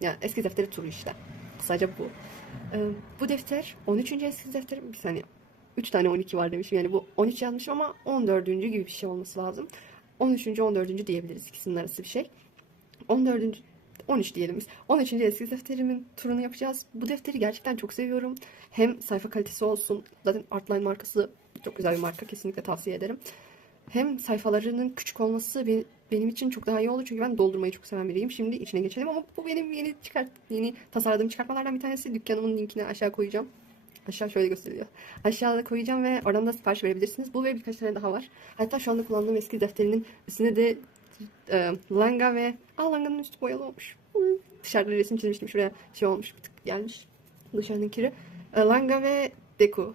Yani eski defteri turu işte. Kısaca bu. Ee, bu defter 13. eski defterim. Bir saniye. 3 tane 12 var demişim. Yani bu 13 yazmışım ama 14. gibi bir şey olması lazım. 13. 14. diyebiliriz. ikisinin arası bir şey. 14. 13 diyelim biz. 13. eski defterimin turunu yapacağız. Bu defteri gerçekten çok seviyorum. Hem sayfa kalitesi olsun. Zaten Artline markası çok güzel bir marka. Kesinlikle tavsiye ederim. Hem sayfalarının küçük olması be- benim için çok daha iyi oldu. Çünkü ben doldurmayı çok seven biriyim. Şimdi içine geçelim ama bu benim yeni çıkart yeni tasarladığım çıkartmalardan bir tanesi. Dükkanımın linkini aşağı koyacağım. Aşağı şöyle gösteriliyor. Aşağıda koyacağım ve oradan da sipariş verebilirsiniz. Bu ve birkaç tane daha var. Hatta şu anda kullandığım eski defterinin üstüne de e, langa ve Aa langanın üstü boyalı olmuş. Dışarıda resim çizmiştim. Şuraya şey olmuş. Bir tık gelmiş. Dışarının kiri. E, langa ve deku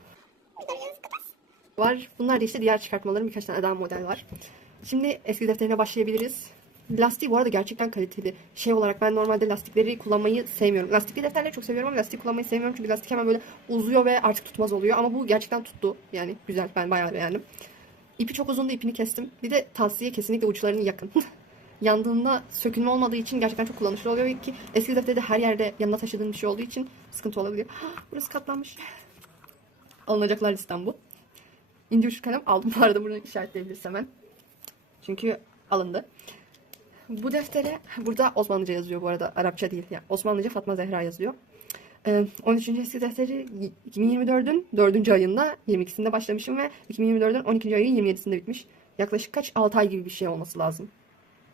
var. Bunlar da işte diğer çıkartmaların birkaç tane daha model var. Şimdi eski defterine başlayabiliriz. Lastiği bu arada gerçekten kaliteli. Şey olarak ben normalde lastikleri kullanmayı sevmiyorum. Lastikli defterleri çok seviyorum ama lastik kullanmayı sevmiyorum. Çünkü lastik hemen böyle uzuyor ve artık tutmaz oluyor. Ama bu gerçekten tuttu. Yani güzel. Ben bayağı beğendim. İpi çok uzundu. ipini kestim. Bir de tavsiye kesinlikle uçlarını yakın. Yandığında sökülme olmadığı için gerçekten çok kullanışlı oluyor. Ki eski defterde her yerde yanına taşıdığın bir şey olduğu için sıkıntı olabiliyor. Burası katlanmış. Alınacaklar listem bu. İnce uçlu kalem aldım. Bu arada bunu işaretleyebiliriz hemen. Çünkü alındı. Bu deftere burada Osmanlıca yazıyor bu arada. Arapça değil. Yani Osmanlıca Fatma Zehra yazıyor. Ee, 13. eski defteri 2024'ün 4. ayında 22'sinde başlamışım ve 2024'ün 12. ayı 27'sinde bitmiş. Yaklaşık kaç? 6 ay gibi bir şey olması lazım.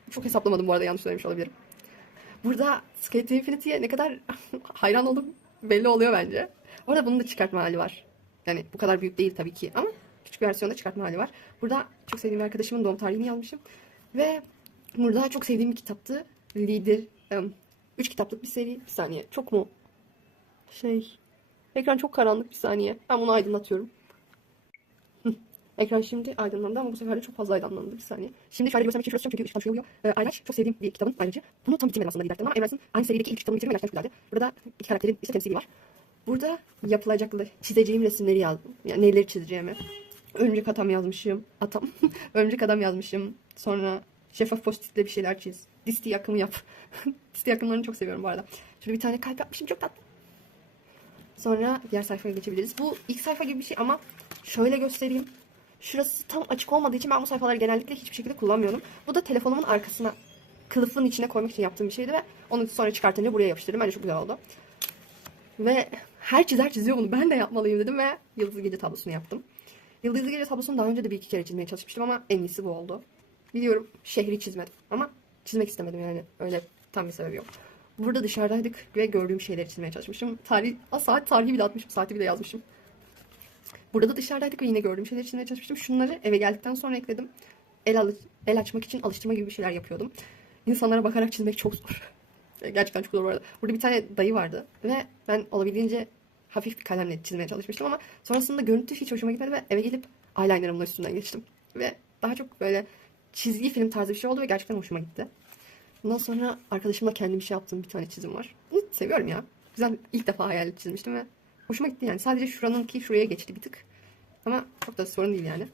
Çok hesaplamadım bu arada yanlış söylemiş olabilirim. Burada Skate Infinity'ye ne kadar hayran oldum belli oluyor bence. Orada bunun da çıkartma hali var. Yani bu kadar büyük değil tabii ki ama küçük versiyonda çıkartma hali var. Burada çok sevdiğim bir arkadaşımın doğum tarihini yazmışım. Ve burada çok sevdiğim bir kitaptı. Leader. 3 kitaplık bir seri. Bir saniye. Çok mu? Şey. Ekran çok karanlık bir saniye. Ben bunu aydınlatıyorum. Ekran şimdi aydınlandı ama bu sefer de çok fazla aydınlandı bir saniye. Şimdi şöyle göstermek için şurası çünkü ışıktan şey oluyor. Ee, Ayraç çok sevdiğim bir kitabın ayrıcı. Bunu tam bitirmedim aslında Lider'den ama Emre'sin aynı serideki ilk kitabını gerçekten çok güzeldi. Burada iki karakterin işte temsili var. Burada yapılacaklı çizeceğim resimleri yazdım. Yani neleri çizeceğimi. Örümcek adam yazmışım. Atam. Örümcek adam yazmışım. Sonra şeffaf postitle bir şeyler çiz. Disti yakımı yap. Disti yakımlarını çok seviyorum bu arada. Şöyle bir tane kalp yapmışım çok tatlı. Sonra diğer sayfaya geçebiliriz. Bu ilk sayfa gibi bir şey ama şöyle göstereyim. Şurası tam açık olmadığı için ben bu sayfaları genellikle hiçbir şekilde kullanmıyorum. Bu da telefonumun arkasına kılıfın içine koymak için yaptığım bir şeydi ve onu sonra çıkartınca buraya yapıştırdım. Bence çok güzel oldu. Ve her çizer çiziyor bunu. Ben de yapmalıyım dedim ve Yıldızlı Gece tablosunu yaptım. Yıldızlı Gece tablosunu daha önce de bir iki kere çizmeye çalışmıştım ama en iyisi bu oldu. Biliyorum şehri çizmedim ama çizmek istemedim yani. Öyle tam bir sebebi yok. Burada dışarıdaydık ve gördüğüm şeyleri çizmeye çalışmışım. Tarih, Aa, saat tarihi bile atmışım. Saati bile yazmışım. Burada da dışarıdaydık ve yine gördüğüm şeyleri çizmeye çalışmıştım. Şunları eve geldikten sonra ekledim. El, alı- el açmak için alıştırma gibi bir şeyler yapıyordum. İnsanlara bakarak çizmek çok zor. Gerçekten çok zor bu arada. Burada bir tane dayı vardı ve ben olabildiğince hafif bir kalemle çizmeye çalışmıştım ama sonrasında görüntü hiç hoşuma gitmedi ve eve gelip eyelinerımla üstünden geçtim. Ve daha çok böyle çizgi film tarzı bir şey oldu ve gerçekten hoşuma gitti. Bundan sonra arkadaşımla kendim şey yaptığım bir tane çizim var. Bunu seviyorum ya. Güzel ilk defa hayal çizmiştim ve hoşuma gitti yani. Sadece şuranınki şuraya geçti bir tık. Ama çok da sorun değil yani.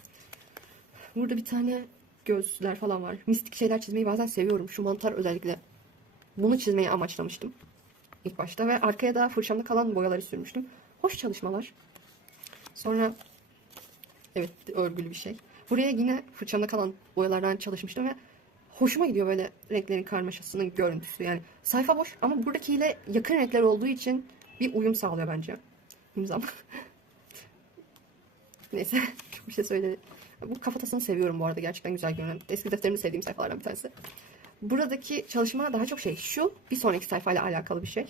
Burada bir tane gözler falan var. Mistik şeyler çizmeyi bazen seviyorum. Şu mantar özellikle. Bunu çizmeyi amaçlamıştım. İlk başta ve arkaya da fırçamda kalan boyaları sürmüştüm. Hoş çalışmalar. Sonra evet örgülü bir şey. Buraya yine fırçamda kalan boyalardan çalışmıştım ve hoşuma gidiyor böyle renklerin karmaşasının görüntüsü. Yani sayfa boş ama buradakiyle yakın renkler olduğu için bir uyum sağlıyor bence. İmzam. Neyse çok bir şey söyledi. Bu kafatasını seviyorum bu arada gerçekten güzel görünen. Eski defterimde sevdiğim sayfalardan bir tanesi. Buradaki çalışma daha çok şey şu bir sonraki sayfayla alakalı bir şey.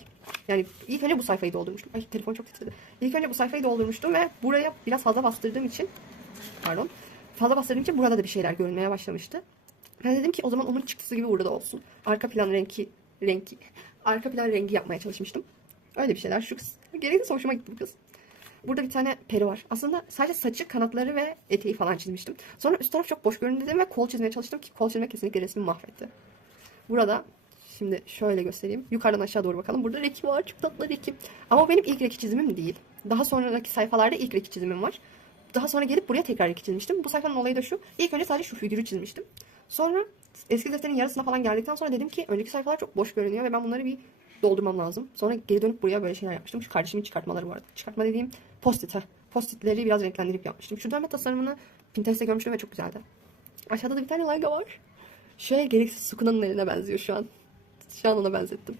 Yani ilk önce bu sayfayı doldurmuştum. Ay telefon çok titredi. İlk önce bu sayfayı doldurmuştum ve buraya biraz fazla bastırdığım için pardon fazla bastırdığım için burada da bir şeyler görünmeye başlamıştı. Ben dedim ki o zaman onun çıktısı gibi burada da olsun. Arka plan rengi rengi arka plan rengi yapmaya çalışmıştım. Öyle bir şeyler. Şu kız gereksiz hoşuma gitti bu kız. Burada bir tane peri var. Aslında sadece saçı, kanatları ve eteği falan çizmiştim. Sonra üst taraf çok boş göründü dedim ve kol çizmeye çalıştım ki kol çizmek kesinlikle resmi mahvetti. Burada şimdi şöyle göstereyim. Yukarıdan aşağı doğru bakalım. Burada Reki var. Çok tatlı Reki. Ama benim ilk Reki çizimim değil. Daha sonraki sayfalarda ilk Reki çizimim var. Daha sonra gelip buraya tekrar Reki çizmiştim. Bu sayfanın olayı da şu. İlk önce sadece şu figürü çizmiştim. Sonra eski defterin yarısına falan geldikten sonra dedim ki önceki sayfalar çok boş görünüyor ve ben bunları bir doldurmam lazım. Sonra geri dönüp buraya böyle şeyler yapmıştım. Şu kardeşimin çıkartmaları vardı. Çıkartma dediğim post-it. Post-itleri biraz renklendirip yapmıştım. Şu dönme tasarımını Pinterest'te görmüştüm ve çok güzeldi. Aşağıda da bir tane layga var. Şöyle gereksiz Sukuna'nın eline benziyor şu an. Şu an ona benzettim.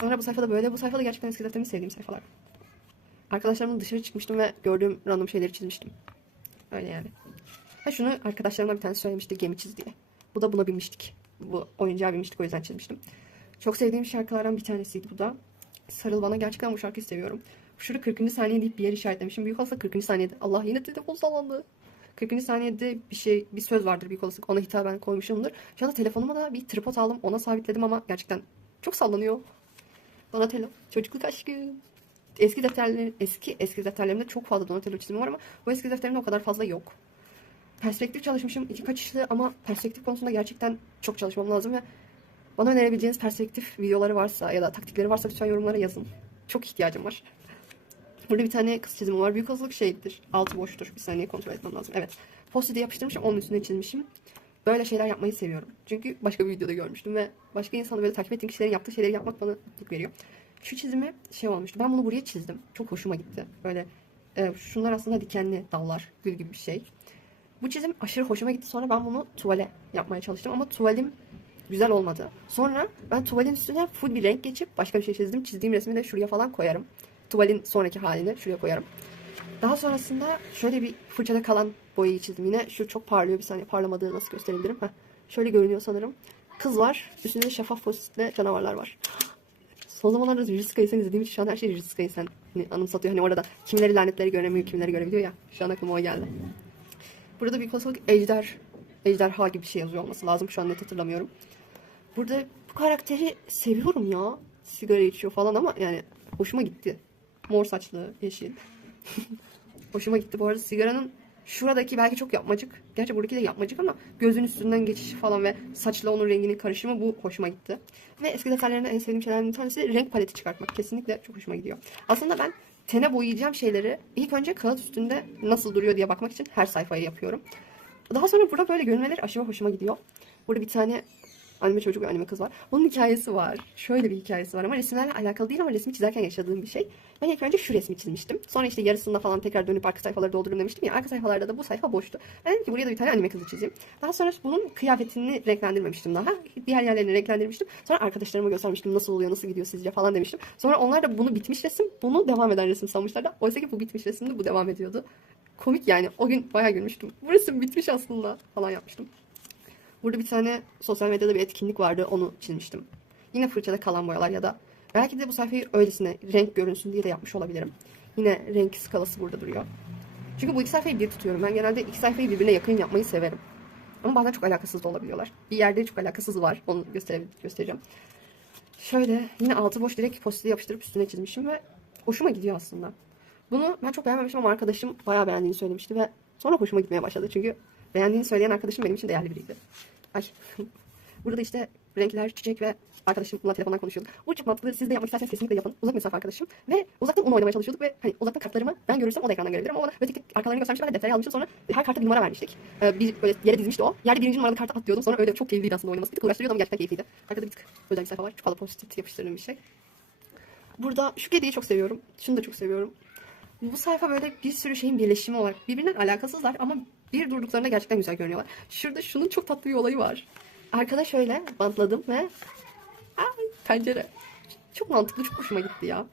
Sonra bu sayfada böyle. Bu sayfada gerçekten eski defterimi sevdiğim sayfalar. Arkadaşlarımla dışarı çıkmıştım ve gördüğüm random şeyleri çizmiştim. Öyle yani. Ha şunu arkadaşlarımla bir tane söylemişti gemi çiz diye. Bu da buna binmiştik. Bu oyuncağa binmiştik o yüzden çizmiştim. Çok sevdiğim şarkılardan bir tanesiydi bu da. Sarıl bana gerçekten bu şarkıyı seviyorum. Şurada 40. saniye deyip bir yer işaretlemişim. Büyük olsa 40. saniyede. Allah yine telefon sallandı. 40. saniyede bir şey bir söz vardır büyük olasılık ona hitaben koymuşumdur. Şu anda telefonuma da bir tripod aldım ona sabitledim ama gerçekten çok sallanıyor. Donatello çocukluk aşkı. Eski defterler eski eski defterlerimde çok fazla Donatello çizimi var ama bu eski defterimde o kadar fazla yok. Perspektif çalışmışım iki kaçışlı ama perspektif konusunda gerçekten çok çalışmam lazım ve bana önerebileceğiniz perspektif videoları varsa ya da taktikleri varsa lütfen yorumlara yazın. Çok ihtiyacım var. Burada bir tane kız çizimi var. Büyük olasılık şeydir. Altı boştur. Bir saniye kontrol etmem lazım. Evet. Post-it'i yapıştırmışım. Onun üstüne çizmişim. Böyle şeyler yapmayı seviyorum. Çünkü başka bir videoda görmüştüm ve başka insanı böyle takip ettiğim kişilerin yaptığı şeyleri yapmak bana mutluluk veriyor. Şu çizimi şey olmuştu. Ben bunu buraya çizdim. Çok hoşuma gitti. Böyle e, şunlar aslında dikenli dallar. Gül gibi bir şey. Bu çizim aşırı hoşuma gitti. Sonra ben bunu tuvale yapmaya çalıştım ama tuvalim güzel olmadı. Sonra ben tuvalin üstüne full bir renk geçip başka bir şey çizdim. Çizdiğim resmi de şuraya falan koyarım. Tuvalin sonraki halini şuraya koyarım. Daha sonrasında şöyle bir fırçada kalan boyayı çizdim. Yine şu çok parlıyor. Bir saniye parlamadığı nasıl gösterebilirim? Heh. Şöyle görünüyor sanırım. Kız var. Üstünde şeffaf pozitle canavarlar var. Son zamanlarda Jujutsu Kaisen izlediğim için şu an her şey Jujutsu Kaisen hani anımsatıyor. Hani orada da kimileri lanetleri göremiyor, kimileri görebiliyor ya. Şu an aklıma o geldi. Burada bir olasılık ejder, ejderha gibi bir şey yazıyor olması lazım. Şu an net hatırlamıyorum. Burada bu karakteri seviyorum ya. Sigara içiyor falan ama yani hoşuma gitti. Mor saçlı, yeşil. hoşuma gitti. Bu arada sigaranın şuradaki belki çok yapmacık. Gerçi buradaki de yapmacık ama gözün üstünden geçişi falan ve saçla onun renginin karışımı bu hoşuma gitti. Ve eski defterlerinde en sevdiğim şeylerden bir tanesi renk paleti çıkartmak. Kesinlikle çok hoşuma gidiyor. Aslında ben tene boyayacağım şeyleri ilk önce kağıt üstünde nasıl duruyor diye bakmak için her sayfayı yapıyorum. Daha sonra burada böyle görünmeleri aşırı hoşuma gidiyor. Burada bir tane anime çocuk ve anime kız var. Bunun hikayesi var. Şöyle bir hikayesi var ama resimlerle alakalı değil ama resmi çizerken yaşadığım bir şey. Ben ilk önce şu resmi çizmiştim. Sonra işte yarısında falan tekrar dönüp arka sayfaları doldururum demiştim ya. Arka sayfalarda da bu sayfa boştu. Ben dedim ki buraya da bir tane anime kızı çizeyim. Daha sonra bunun kıyafetini renklendirmemiştim daha. Diğer yerlerini renklendirmiştim. Sonra arkadaşlarıma göstermiştim nasıl oluyor, nasıl gidiyor sizce falan demiştim. Sonra onlar da bunu bitmiş resim, bunu devam eden resim sanmışlar da. Oysa ki bu bitmiş resimdi, bu devam ediyordu. Komik yani. O gün bayağı gülmüştüm. Bu resim bitmiş aslında falan yapmıştım. Burada bir tane sosyal medyada bir etkinlik vardı. Onu çizmiştim. Yine fırçada kalan boyalar ya da belki de bu sayfayı öylesine renk görünsün diye de yapmış olabilirim. Yine renk skalası burada duruyor. Çünkü bu iki sayfayı bir tutuyorum. Ben genelde iki sayfayı birbirine yakın yapmayı severim. Ama bazen çok alakasız da olabiliyorlar. Bir yerde çok alakasız var. Onu göster göstereceğim. Şöyle yine altı boş direkt postili yapıştırıp üstüne çizmişim ve hoşuma gidiyor aslında. Bunu ben çok beğenmemiştim ama arkadaşım bayağı beğendiğini söylemişti ve sonra hoşuma gitmeye başladı. Çünkü beğendiğini söyleyen arkadaşım benim için değerli biriydi. Ay. Burada da işte renkler, çiçek ve arkadaşımla telefondan konuşuyorduk. Bu çok mantıklı. Siz de yapmak isterseniz kesinlikle yapın. Uzak mesafe arkadaşım. Ve uzaktan onu oynamaya çalışıyorduk ve hani uzaktan kartlarımı ben görürsem o da ekrandan görebilir ama o bana böyle tek tek arkalarını göstermiş. Ben de deftere almıştım sonra her karta bir numara vermiştik. Ee, bir böyle yere dizmişti o. Yerde birinci numaralı kartı atlıyordum. Sonra öyle çok keyifliydi aslında oynaması. Bir tık uğraştırıyordu ama gerçekten keyifliydi. Arkada bir tık özel bir sayfa var. Çikolata post yapıştırdığım bir şey. Burada şu kediyi çok seviyorum. Şunu da çok seviyorum. Bu sayfa böyle bir sürü şeyin birleşimi olarak birbirinden alakasızlar ama bir durduklarında gerçekten güzel görünüyorlar. Şurada şunun çok tatlı bir olayı var. Arkada şöyle bantladım ve ay, pencere. Çok mantıklı, çok hoşuma gitti ya.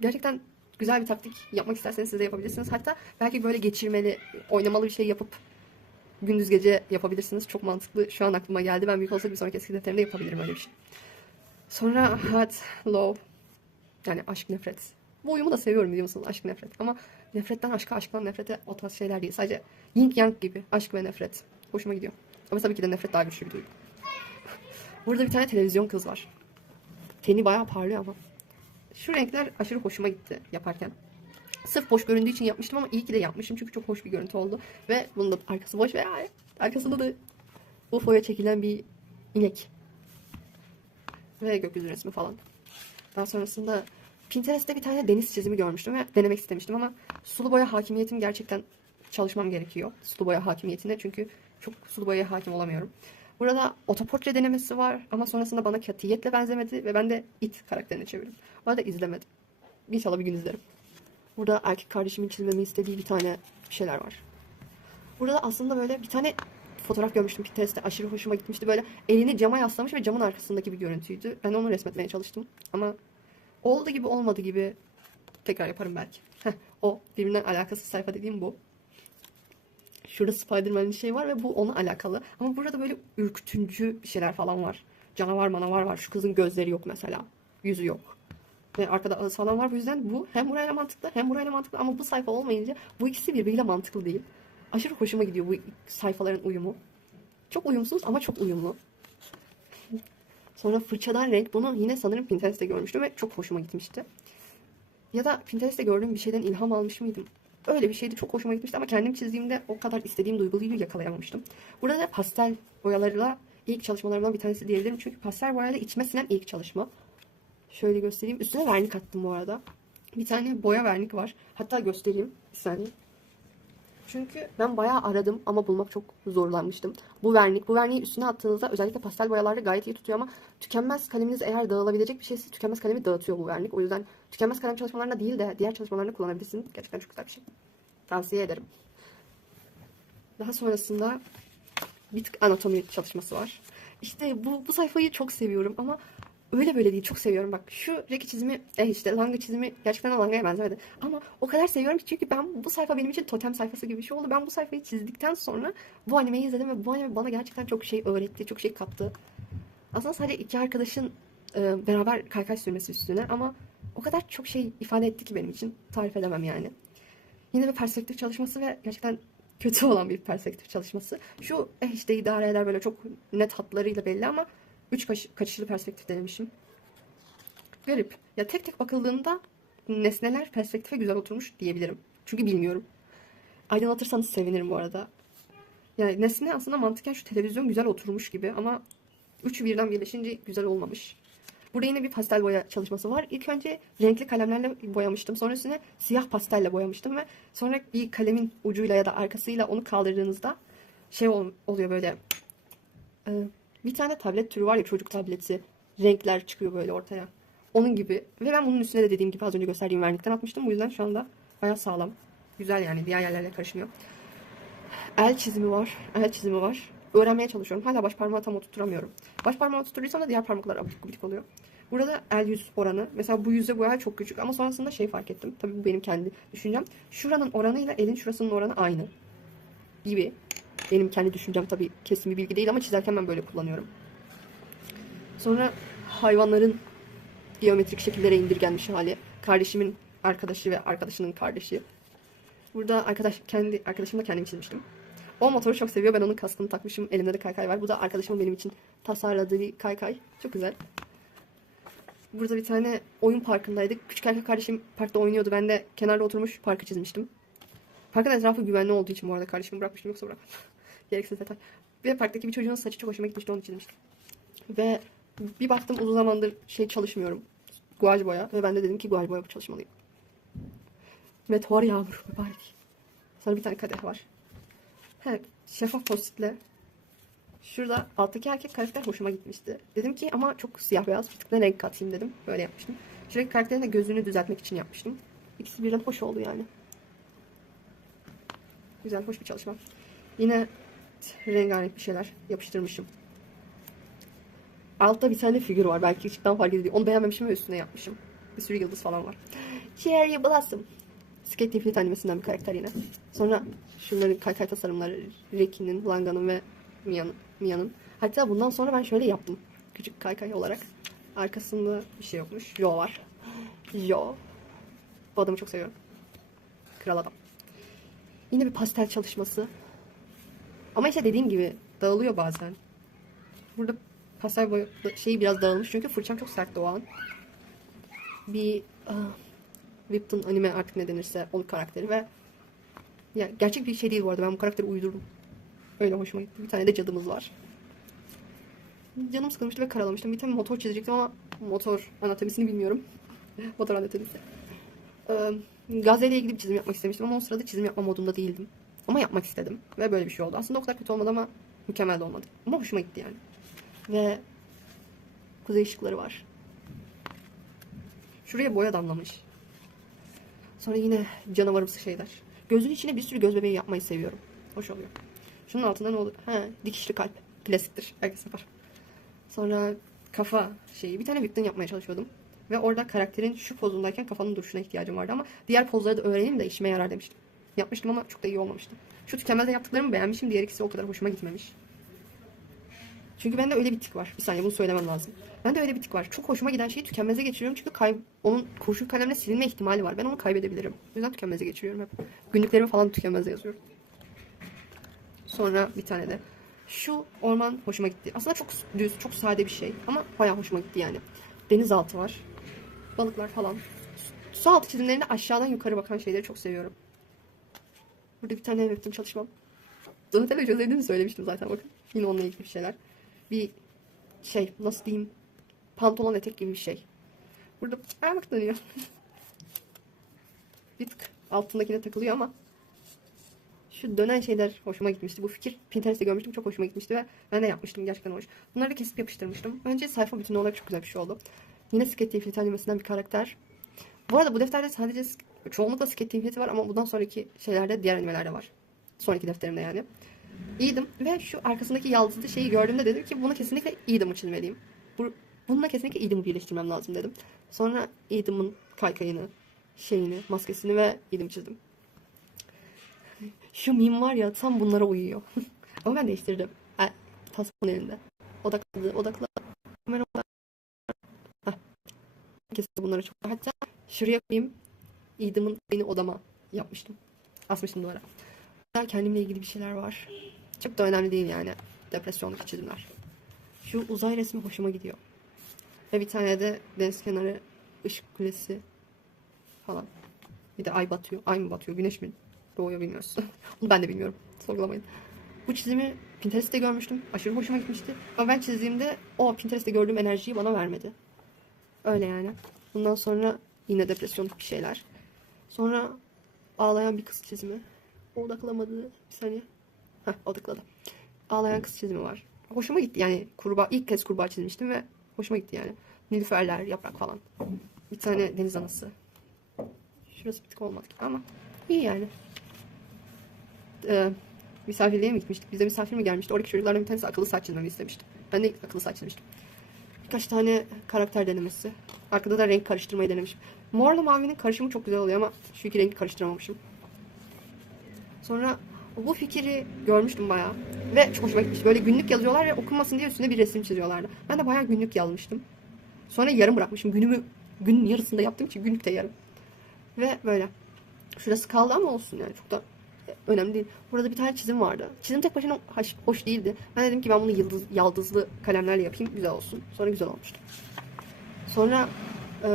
Gerçekten güzel bir taktik yapmak isterseniz siz de yapabilirsiniz. Hatta belki böyle geçirmeli, oynamalı bir şey yapıp gündüz gece yapabilirsiniz. Çok mantıklı. Şu an aklıma geldi. Ben büyük olsa bir sonraki eski defterimde yapabilirim öyle bir şey. Sonra hot, love. Yani aşk nefret. Bu uyumu da seviyorum biliyor musunuz? Aşk nefret. Ama nefretten aşka, aşktan nefrete o tarz şeyler değil. Sadece yin yang gibi aşk ve nefret. Hoşuma gidiyor. Ama tabii ki de nefret daha güçlü bir duygu. Burada bir tane televizyon kız var. Teni bayağı parlıyor ama. Şu renkler aşırı hoşuma gitti yaparken. Sırf boş göründüğü için yapmıştım ama iyi ki de yapmışım çünkü çok hoş bir görüntü oldu. Ve bunun da arkası boş ve arkasında da UFO'ya çekilen bir inek. Ve gökyüzü resmi falan. Daha sonrasında Pinterest'te bir tane deniz çizimi görmüştüm ve denemek istemiştim ama sulu boya hakimiyetim gerçekten çalışmam gerekiyor. Sulu boya hakimiyetine çünkü çok sulu boyaya hakim olamıyorum. Burada otoportre denemesi var ama sonrasında bana katiyetle benzemedi ve ben de it karakterine çevirdim. Bu arada izlemedim. İnşallah bir gün izlerim. Burada erkek kardeşimin çizmemi istediği bir tane bir şeyler var. Burada aslında böyle bir tane fotoğraf görmüştüm Pinterest'te aşırı hoşuma gitmişti. Böyle elini cama yaslamış ve camın arkasındaki bir görüntüydü. Ben onu resmetmeye çalıştım ama oldu gibi olmadı gibi tekrar yaparım belki. O birbirinden alakasız sayfa dediğim bu. Şurada Spider-Man'in şey var ve bu ona alakalı. Ama burada böyle ürkütücü bir şeyler falan var. Canavar manavar var. Şu kızın gözleri yok mesela. Yüzü yok. Ve arkada ağız falan var. Bu yüzden bu hem burayla mantıklı hem burayla mantıklı. Ama bu sayfa olmayınca bu ikisi birbiriyle mantıklı değil. Aşırı hoşuma gidiyor bu sayfaların uyumu. Çok uyumsuz ama çok uyumlu. Sonra fırçadan renk. Bunu yine sanırım Pinterest'te görmüştüm ve çok hoşuma gitmişti. Ya da Pinterest'te gördüğüm bir şeyden ilham almış mıydım? Öyle bir şeydi çok hoşuma gitmişti ama kendim çizdiğimde o kadar istediğim duyguyu yakalayamamıştım. Burada da pastel boyalarıyla ilk çalışmalarımdan bir tanesi diyebilirim. Çünkü pastel boyayla içime sinen ilk çalışma. Şöyle göstereyim. Üstüne vernik attım bu arada. Bir tane boya vernik var. Hatta göstereyim. Bir saniye. Çünkü ben bayağı aradım ama bulmak çok zorlanmıştım. Bu vernik, bu verniği üstüne attığınızda özellikle pastel boyalarda gayet iyi tutuyor ama tükenmez kaleminiz eğer dağılabilecek bir şeyse tükenmez kalemi dağıtıyor bu vernik. O yüzden tükenmez kalem çalışmalarında değil de diğer çalışmalarında kullanabilirsiniz. Gerçekten çok güzel bir şey. Tavsiye ederim. Daha sonrasında bir tık anatomi çalışması var. İşte bu, bu sayfayı çok seviyorum ama öyle böyle değil çok seviyorum. Bak şu reki çizimi e işte langa çizimi gerçekten langaya benzemedi. Ama o kadar seviyorum ki çünkü ben bu sayfa benim için totem sayfası gibi bir şey oldu. Ben bu sayfayı çizdikten sonra bu animeyi izledim ve bu anime bana gerçekten çok şey öğretti, çok şey kattı. Aslında sadece iki arkadaşın e, beraber kaykay sürmesi üstüne ama o kadar çok şey ifade etti ki benim için tarif edemem yani. Yine bir perspektif çalışması ve gerçekten kötü olan bir perspektif çalışması. Şu eh işte idare eder böyle çok net hatlarıyla belli ama üç kaç, kaçışlı perspektif denemişim. Garip. Ya tek tek bakıldığında nesneler perspektife güzel oturmuş diyebilirim. Çünkü bilmiyorum. Aydınlatırsanız sevinirim bu arada. Yani nesne aslında mantıken şu televizyon güzel oturmuş gibi ama üçü birden birleşince güzel olmamış. Burada yine bir pastel boya çalışması var. İlk önce renkli kalemlerle boyamıştım. Sonra üstüne siyah pastelle boyamıştım ve sonra bir kalemin ucuyla ya da arkasıyla onu kaldırdığınızda şey ol- oluyor böyle. Bir tane tablet türü var ya çocuk tableti. Renkler çıkıyor böyle ortaya. Onun gibi. Ve ben bunun üstüne de dediğim gibi az önce gösterdiğim vernikten atmıştım. Bu yüzden şu anda bayağı sağlam. Güzel yani diğer yerlerle karışmıyor. El çizimi var. El çizimi var. Öğrenmeye çalışıyorum. Hala baş parmağı tam oturtturamıyorum. Baş parmağı oturtturursam da diğer parmaklar abidik gubidik oluyor. Burada el yüz oranı. Mesela bu yüzde boya çok küçük ama sonrasında şey fark ettim. Tabii bu benim kendi düşüncem. Şuranın oranıyla elin şurasının oranı aynı. Gibi. Benim kendi düşüncem tabii kesin bir bilgi değil ama çizerken ben böyle kullanıyorum. Sonra hayvanların geometrik şekillere indirgenmiş hali. Kardeşimin arkadaşı ve arkadaşının kardeşi. Burada arkadaş kendi arkadaşımla kendim çizmiştim. O motoru çok seviyor. Ben onun kaskını takmışım. Elimde de kaykay var. Bu da arkadaşımın benim için tasarladığı bir kaykay. Çok güzel. Burada bir tane oyun parkındaydık. Küçük erkek kardeşim parkta oynuyordu. Ben de kenarda oturmuş parkı çizmiştim. Parkın etrafı güvenli olduğu için bu arada kardeşimi bırakmıştım yoksa bırakmam. Gereksiz detay. Ve parktaki bir çocuğun saçı çok hoşuma gitmişti onu çizmiştim. Ve bir baktım uzun zamandır şey çalışmıyorum. Guaj boya. Ve ben de dedim ki guaj boya çalışmalıyım. Meteor yağmur mübarek. Sonra bir tane kadeh var. He, şeffaf postitle. Şurada alttaki erkek karakter hoşuma gitmişti. Dedim ki ama çok siyah beyaz bir tık renk katayım dedim. Böyle yapmıştım. Şuradaki karakterin de gözünü düzeltmek için yapmıştım. İkisi birden hoş oldu yani. Güzel, hoş bir çalışma. Yine rengarenk bir şeyler yapıştırmışım. Altta bir tane figür var. Belki ışıktan fark ediliyor. Onu beğenmemişim ve üstüne yapmışım. Bir sürü yıldız falan var. Cherry Blossom. Skate Infinite animesinden bir karakter yine. Sonra şunların kaykay tasarımları. Ricky'nin, Langa'nın ve Mia'nın. Mia'nın. Hatta bundan sonra ben şöyle yaptım. Küçük kaykay olarak. Arkasında bir şey yokmuş. Jo var. Jo. Bu adamı çok seviyorum. Kral adam. Yine bir pastel çalışması. Ama işte dediğim gibi dağılıyor bazen. Burada pastel boya şeyi biraz dağılmış çünkü fırçam çok sertti o an. Bir ah, Whipton anime artık ne denirse onun karakteri ve ya gerçek bir şey değil bu arada ben bu karakteri uydurdum. Öyle hoşuma gitti. Bir tane de cadımız var. Canım sıkılmıştı ve karalamıştım. Bir tane motor çizecektim ama motor anatomisini bilmiyorum. motor anatomisi. Ee, Gazze ile ilgili bir çizim yapmak istemiştim ama o sırada çizim yapma modunda değildim. Ama yapmak istedim ve böyle bir şey oldu. Aslında o kadar kötü olmadı ama Mükemmel de olmadı. Ama hoşuma gitti yani. Ve kuzey ışıkları var. Şuraya boya damlamış. Sonra yine canavarımsı şeyler. Gözün içine bir sürü göz bebeği yapmayı seviyorum. Hoş oluyor. Şunun altında ne olur? He, dikişli kalp. Klasiktir. Herkes yapar. Sonra kafa şeyi. Bir tane Victon yapmaya çalışıyordum. Ve orada karakterin şu pozundayken kafanın duruşuna ihtiyacım vardı ama diğer pozları da öğreneyim de işime yarar demiştim. Yapmıştım ama çok da iyi olmamıştı. Şu tükenmezde yaptıklarımı beğenmişim. Diğer ikisi o kadar hoşuma gitmemiş. Çünkü bende öyle bir tik var. Bir saniye bunu söylemem lazım. Bende öyle bir tik var. Çok hoşuma giden şeyi tükenmeze geçiriyorum. Çünkü kay onun kurşun kalemle silinme ihtimali var. Ben onu kaybedebilirim. O yüzden tükenmeze geçiriyorum hep. Günlüklerimi falan tükenmeze yazıyorum. Sonra bir tane de. Şu orman hoşuma gitti. Aslında çok düz, çok sade bir şey. Ama bayağı hoşuma gitti yani. Denizaltı var. Balıklar falan. Su altı çizimlerinde aşağıdan yukarı bakan şeyleri çok seviyorum. Burada bir tane webtoon çalışmam. Donatello çözevini söylemiştim zaten bakın. Yine onunla ilgili bir şeyler. Bir şey nasıl diyeyim pantolon etek gibi bir şey. Burada parmak dönüyor. bir tık altındakine takılıyor ama şu dönen şeyler hoşuma gitmişti. Bu fikir Pinterest'te görmüştüm. Çok hoşuma gitmişti ve ben de yapmıştım. Gerçekten hoş. Bunları da kesip yapıştırmıştım. Önce sayfa bütünü olarak çok güzel bir şey oldu. Yine Skate Infinite animesinden bir karakter. Bu arada bu defterde sadece çoğunlukla Skate Infinite var ama bundan sonraki şeylerde diğer animelerde var. Sonraki defterimde yani. İyiydim ve şu arkasındaki yaldızlı şeyi gördüğümde dedim ki bunu kesinlikle Idem'ı çizmeliyim. Bu, bununla kesinlikle Idem'ı birleştirmem lazım dedim. Sonra Idem'ın kaykayını, şeyini, maskesini ve Idem'ı çizdim. Şu meme var ya tam bunlara uyuyor. Ama ben değiştirdim. E, tasmanın elinde. Odakladı, odakla. Hemen odakla. Heh. Kesin bunları çok. Hatta şuraya koyayım. Idem'ın beni odama yapmıştım. Asmıştım duvara. Daha kendimle ilgili bir şeyler var. Çok da önemli değil yani. Depresyonluk çizimler. Şu uzay resmi hoşuma gidiyor. Ve bir tane de deniz kenarı ışık kulesi falan. Bir de ay batıyor. Ay mı batıyor? Güneş mi doğuyor bilmiyoruz. Onu ben de bilmiyorum. Sorgulamayın. Bu çizimi Pinterest'te görmüştüm. Aşırı hoşuma gitmişti. Ama ben çizdiğimde o Pinterest'te gördüğüm enerjiyi bana vermedi. Öyle yani. Bundan sonra yine depresyonluk bir şeyler. Sonra ağlayan bir kız çizimi. Odaklamadı. Bir saniye. Heh odakladı. Ağlayan kız çizimi var. Hoşuma gitti yani kurbağa ilk kez kurbağa çizmiştim ve hoşuma gitti yani. Nilüferler, yaprak falan. Bir tane deniz anası. Şurası bir tık olmadı ama iyi yani. Ee, misafirliğe mi gitmiştik? Bize misafir mi gelmişti? Oradaki çocuklardan bir tanesi akıllı saç çizmemi istemişti. Ben de akıllı saç çizmiştim. Birkaç tane karakter denemesi. Arkada da renk karıştırmayı denemişim. Morla mavinin karışımı çok güzel oluyor ama şu iki rengi karıştıramamışım. Sonra bu fikri görmüştüm bayağı. Ve çok hoşuma gitmişti. Böyle günlük yazıyorlar ve okunmasın diye üstüne bir resim çiziyorlardı. Ben de bayağı günlük yazmıştım. Sonra yarım bırakmışım. Günümü günün yarısında yaptığım için günlük de yarım. Ve böyle. Şurası kaldı ama olsun yani. Çok da önemli değil. Burada bir tane çizim vardı. Çizim tek başına hoş, hoş değildi. Ben dedim ki ben bunu yıldız, yaldızlı kalemlerle yapayım. Güzel olsun. Sonra güzel olmuştu. Sonra e,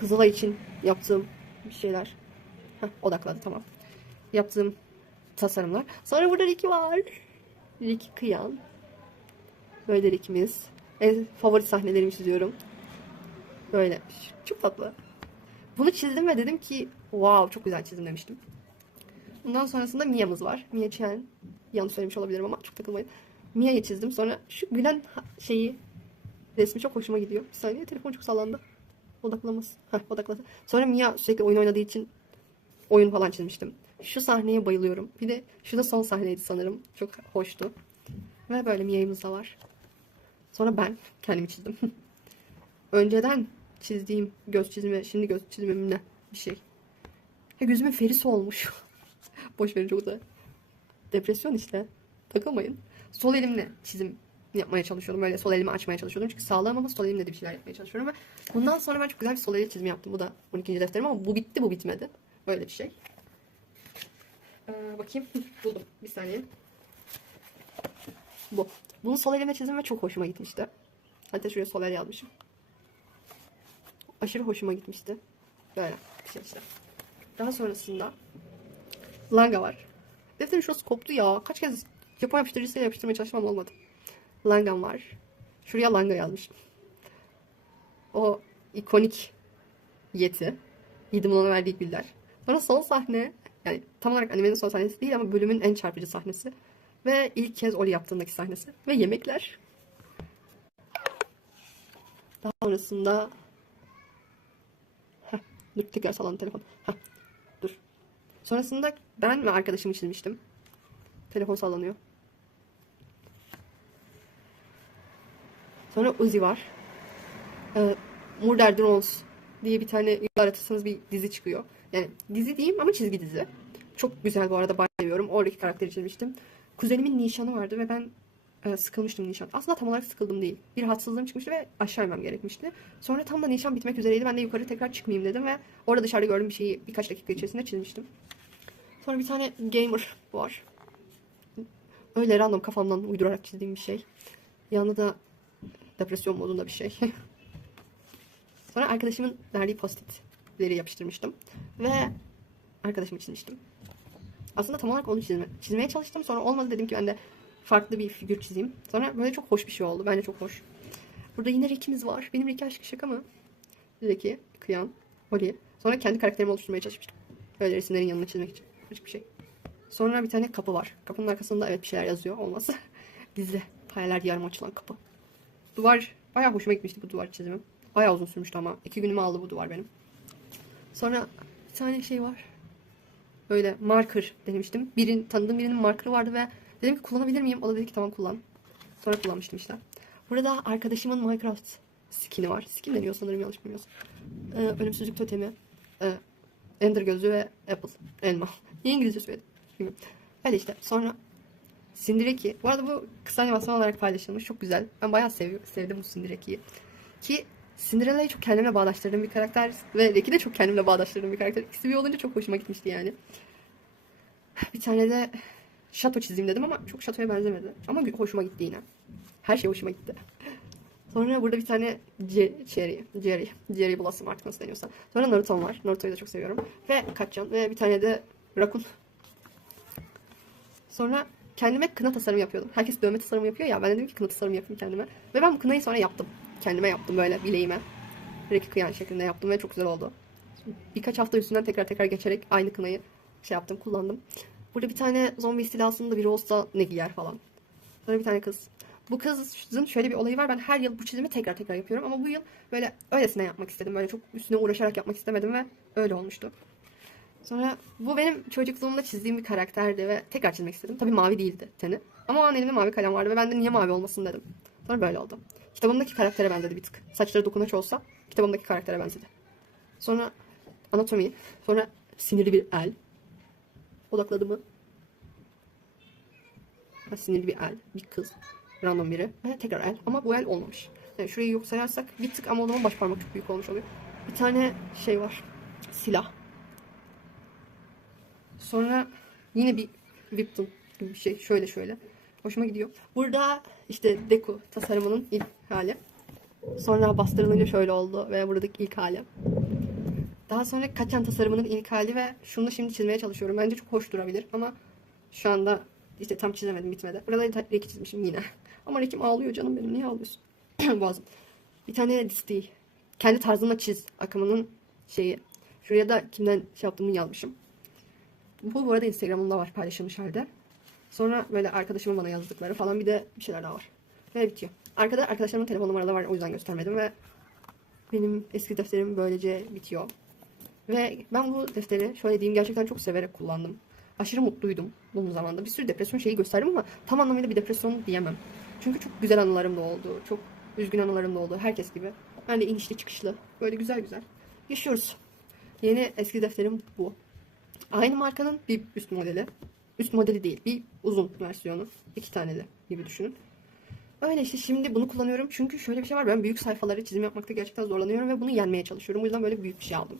Kızılay için yaptığım bir şeyler. Heh, odakladı tamam. Yaptığım tasarımlar. Sonra burada Ricky var. Ricky Kıyan. Böyle Ricky'miz. En favori sahnelerimi çiziyorum. Böyle. Çok tatlı. Bunu çizdim ve dedim ki wow çok güzel çizdim demiştim. Bundan sonrasında Mia'mız var. Mia Chen. Yanlış söylemiş olabilirim ama çok takılmayın. Mia'yı çizdim. Sonra şu gülen şeyi resmi çok hoşuma gidiyor. Bir saniye telefon çok sallandı. Odaklaması. Heh odakladı. Sonra Mia sürekli oyun oynadığı için oyun falan çizmiştim. Şu sahneye bayılıyorum. Bir de şu da son sahneydi sanırım. Çok hoştu. Ve böyle Mia'mız da var. Sonra ben kendimi çizdim. Önceden çizdiğim göz çizimi, şimdi göz çizimimle bir şey. Ha, gözümün ferisi olmuş. Boş verin çok da. Depresyon işte. Takılmayın. Sol elimle çizim yapmaya çalışıyordum. Böyle sol elimi açmaya çalışıyordum. Çünkü sağlam ama sol elimle de bir şeyler yapmaya çalışıyorum. Ve bundan sonra ben çok güzel bir sol el çizimi yaptım. Bu da 12. defterim ama bu bitti bu bitmedi. Böyle bir şey. Ee, bakayım. Buldum. Bir saniye. Bu. Bunu sol elimle çizdim ve çok hoşuma gitmişti. Hatta şuraya sol el yazmışım. Aşırı hoşuma gitmişti. Böyle bir şey işte. Daha sonrasında Langa var. Defterin şurası koptu ya. Kaç kez yapma yapıştırıcısıyla yapıştırmaya çalışmam olmadı. Langam var. Şuraya Langa yazmışım. O ikonik Yeti. Yedimin ona verdiği güller. Sonra son sahne. Yani tam olarak animenin son sahnesi değil ama bölümün en çarpıcı sahnesi. Ve ilk kez Oli yaptığındaki sahnesi. Ve yemekler. Daha sonrasında... Heh, dur tekrar sallandı telefon. Heh, dur. Sonrasında ben ve arkadaşımı çizmiştim. Telefon sallanıyor. Sonra Uzi var. Ee, Murder Drones diye bir tane aratırsanız bir dizi çıkıyor. Yani dizi diyeyim ama çizgi dizi. Çok güzel bu arada bayağı seviyorum. Oradaki karakteri çizmiştim. Kuzenimin nişanı vardı ve ben e, sıkılmıştım nişan. Aslında tam olarak sıkıldım değil. Bir rahatsızlığım çıkmıştı ve aşağı inmem gerekmişti. Sonra tam da nişan bitmek üzereydi. Ben de yukarı tekrar çıkmayayım dedim ve orada dışarıda gördüğüm bir şeyi birkaç dakika içerisinde çizmiştim. Sonra bir tane gamer var. Öyle random kafamdan uydurarak çizdiğim bir şey. Yanında da depresyon modunda bir şey. Sonra arkadaşımın verdiği postitleri yapıştırmıştım. Ve arkadaşımı çizmiştim. Aslında tam olarak onu çizme, çizmeye çalıştım. Sonra olmadı dedim ki ben de farklı bir figür çizeyim. Sonra böyle çok hoş bir şey oldu. Bence çok hoş. Burada yine Ricky'miz var. Benim Ricky aşkı şaka mı? Ricky, Kıyan, Oli. Sonra kendi karakterimi oluşturmaya çalışmıştım. Böyle resimlerin yanına çizmek için. Küçük bir şey. Sonra bir tane kapı var. Kapının arkasında evet bir şeyler yazıyor. Olmazsa gizli. Hayaller diyarıma açılan kapı. Duvar bayağı hoşuma gitmişti bu duvar çizimim. Bayağı uzun sürmüştü ama. iki günümü aldı bu duvar benim. Sonra bir tane şey var. Böyle marker denemiştim. Birin, tanıdığım birinin markerı vardı ve dedim ki kullanabilir miyim? O da dedi ki tamam kullan. Sonra kullanmıştım işte. Burada arkadaşımın Minecraft skin'i var. Skin deniyor sanırım yanlış bilmiyorsam. Ee, ölümsüzlük totemi. Ee, Ender gözü ve Apple. Elma. İngilizce söyledim? Bilmiyorum. İşte. Sonra Sindireki. Bu arada bu kısa animasyon olarak paylaşılmış. Çok güzel. Ben bayağı sev sevdim bu Sindireki'yi. Ki Cinderella'yı çok kendimle bağdaştırdığım bir karakter ve Reki de çok kendimle bağdaştırdığım bir karakter. İkisi bir olunca çok hoşuma gitmişti yani. Bir tane de şato çizeyim dedim ama çok şatoya benzemedi. Ama hoşuma gitti yine. Her şey hoşuma gitti. Sonra burada bir tane Jerry, Jerry, Jerry Blossom artık nasıl deniyorsa. Sonra Naruto'm var. Naruto'yu da çok seviyorum. Ve Kaçcan ve bir tane de Rakun. Sonra kendime kına tasarımı yapıyordum. Herkes dövme tasarımı yapıyor ya. Ben dedim ki kına tasarımı yapayım kendime. Ve ben bu kınayı sonra yaptım. Kendime yaptım böyle bileğime. Reki kıyan şeklinde yaptım ve çok güzel oldu. Birkaç hafta üstünden tekrar tekrar geçerek aynı kınayı şey yaptım, kullandım. Burada bir tane zombi istilasında biri olsa ne giyer falan. Sonra bir tane kız. Bu kızın şöyle bir olayı var. Ben her yıl bu çizimi tekrar tekrar yapıyorum ama bu yıl böyle öylesine yapmak istedim. Böyle çok üstüne uğraşarak yapmak istemedim ve öyle olmuştu. Sonra bu benim çocukluğumda çizdiğim bir karakterdi ve tekrar çizmek istedim. Tabii mavi değildi teni. Ama o an elimde mavi kalem vardı ve ben de niye mavi olmasın dedim. Sonra böyle oldu. Kitabımdaki karaktere benzedi bir tık. Saçları dokunaç olsa kitabımdaki karaktere benzedi. Sonra anatomi. Sonra sinirli bir el. Odakladı mı? Sinirli bir el. Bir kız. Random biri. Ve tekrar el. Ama bu el olmamış. Yani şurayı yok sayarsak bir tık ama o zaman baş parmak çok büyük olmuş oluyor. Bir tane şey var. Silah. Sonra yine bir Whipton gibi bir şey. Şöyle şöyle. Hoşuma gidiyor. Burada işte Deku tasarımının ilk hali. Sonra bastırılınca şöyle oldu ve buradaki ilk hali. Daha sonra kaçan tasarımının ilk hali ve şunu şimdi çizmeye çalışıyorum. Bence çok hoş durabilir ama şu anda işte tam çizemedim bitmedi. Burada da Reki çizmişim yine. Ama Rekim ağlıyor canım benim. Niye ağlıyorsun? Boğazım. Bir tane Disney. Kendi tarzımla çiz akımının şeyi. Şuraya da kimden şey yaptığımı yazmışım. Bu bu arada Instagram'ımda var paylaşılmış halde. Sonra böyle arkadaşımın bana yazdıkları falan bir de bir şeyler daha var. Ve bitiyor. Arkada arkadaşlarımın telefon numaraları var o yüzden göstermedim ve benim eski defterim böylece bitiyor. Ve ben bu defteri şöyle diyeyim gerçekten çok severek kullandım. Aşırı mutluydum bunun zamanda. Bir sürü depresyon şeyi gösterdim ama tam anlamıyla bir depresyon diyemem. Çünkü çok güzel anılarım da oldu. Çok üzgün anılarım da oldu. Herkes gibi. Ben de inişli çıkışlı. Böyle güzel güzel. Yaşıyoruz. Yeni eski defterim bu. Aynı markanın bir üst modeli. Üst modeli değil. Bir uzun versiyonu. iki taneli gibi düşünün. Öyle işte şimdi bunu kullanıyorum. Çünkü şöyle bir şey var. Ben büyük sayfaları çizim yapmakta gerçekten zorlanıyorum ve bunu yenmeye çalışıyorum. O yüzden böyle büyük bir şey aldım.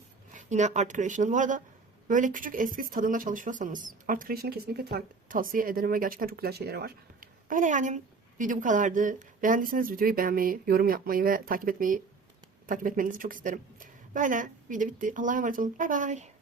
Yine Art Creation'ın. Bu arada böyle küçük eskiz tadında çalışıyorsanız Art Creation'ı kesinlikle ta- tavsiye ederim ve gerçekten çok güzel şeyleri var. Öyle yani video bu kadardı. Beğendiyseniz videoyu beğenmeyi, yorum yapmayı ve takip etmeyi takip etmenizi çok isterim. Böyle video bitti. Allah'a emanet olun. Bay bay.